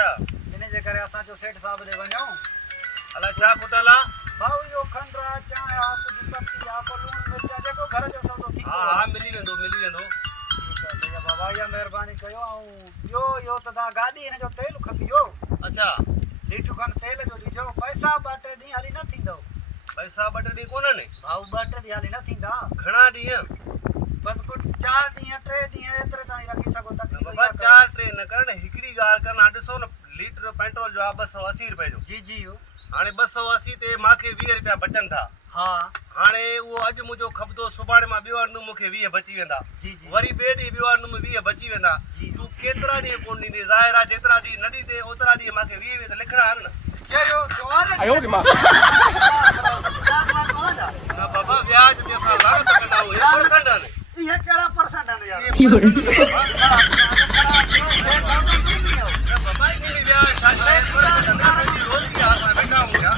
अच्छा इन जे करे असां जो सेठ साहब दे वञो अला छा कुटला भाऊ यो खंडरा चाया कुछ पत्ती या को लूण मिर्चा जेको घर जो सौदो थी हां हां मिली वेंदो ठीक है सही बाबा या मेहरबानी कयो यो त दा गाडी इन जो तेल खपियो अच्छा लीटर खन तेल जो दीजो पैसा बाटे दी हाली न थींदो पैसा बटे दी कोन ने भाऊ बाटे दी हाली न थींदा घणा दी बस कुछ 4 दी 3 दी एतरे ताई रखी सको तक बाबा 4 3 न करन हिकड़ी गाल करना ॾिसो न लीटर पेट्रोल जो 280 रुपए जो जी जी हाने 280 ते माखे 20 रुपया बचन था हां हाने वो अज मुजो खपदो सुबाणे मा बिवार नु मुखे 20 बची वेंदा जी जी वरी बे दी बिवार नु 20 बची वेंदा तू केतरा दी कोन दी ज़ाहिरा जेतरा दी नडी दे ओतरा दी माखे 20 ते लिखणा हन चयो जवान आयो रे मां ना बाबा ब्याज ते सा लागत कंदा हो 1% ने ये केड़ा परसेंट है यार बाबा ये ब्याज 60% रोज की आसा बैठा हूं क्या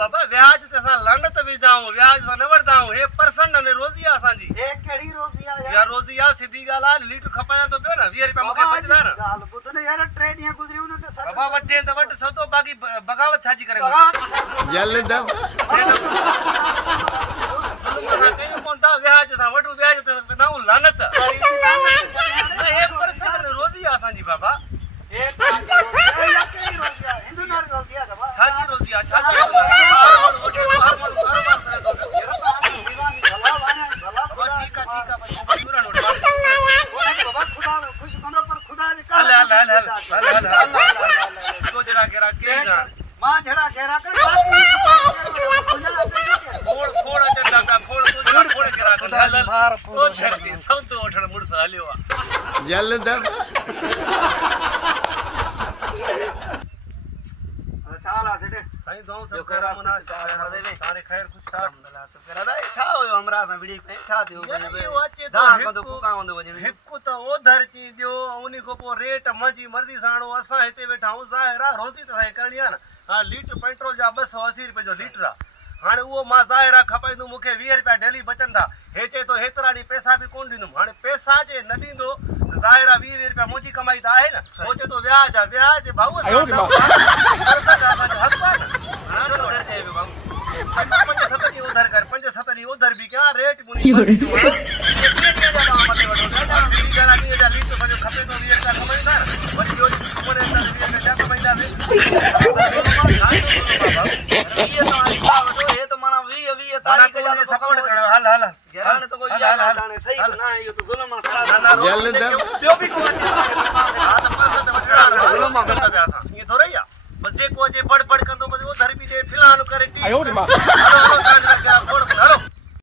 बाबा ब्याज ते सा लंडत विदाऊं ब्याज सा न वरदाऊं हे परसेंट ने रोजिया असा जी हे केड़ी रोजिया यार रोजिया सीधी गाला लीटर खपाया तो पियो ना 20 रुपया मुके बचदा ना गाल बुध ने यार ट्रेड या गुजरी उन ते बाबा वटे त वट सतो बाकी बगावत छाजी करे जल दम कहीं कोन ता ब्याज सा वटू ब्याज ते नाऊ लानत हे परसेंट ने रोजिया असा जी बाबा हे केड़ी रोजिया हिंदू नारी रोजिया बाबा छाजी रोजिया छाजी मां झड़ा घेरा कर खोड़ चंदा का खोड़ घेरा कर मार ओ छरती सब तो उठण मुड़स हलियो जल दम चाला सेटे साईं दो सब करा मुना सारे खैर कुछ स्टार्ट अल्लाह सब करा दे छा होयो हमरा सा वीडियो पे छा दियो ये वाचे दा तो को फुका होंदो वजे हिकु त ओधर ची दियो उनी को पो रेट मंजी मर्दी साणो असा हिते बैठा हूं ज़ाहिरा रोजी त साईं करणी आ न हां लीटर पेट्रोल जा 280 रुपए जो लीटर आ हाने वो मां ज़ाहिरा खपाइंदो मुखे 20 रुपया डेली बचंदा हे चे तो हेतरा डी पैसा भी कोन दिंदुम हाने पैसा जे न दिंदो ज़ाहिरा 20 रुपया मुजी कमाई त आहे न वो चे तो ब्याज भाऊ आयो रे मां हक आ न हां दे भाऊ 5-7 दी उधर कर 5-7 दी उधर भी क्या रेट मुनी खपे तो 20 रुपया कमाईंदा वरी जो कोने अंदर 20 रुपया कमाईंदा ये तो माना 20 तारीख के सपोर्ट करो हल घेराने तो कोई लाने सही ना ये तो जुल्म आ जल दम पियो भी को जुल्म करता प्यासा ये थोड़ा ही बस जे को जे पढ़ कंदो बस वो धर भी दे फिलहाल करे आयो रे मां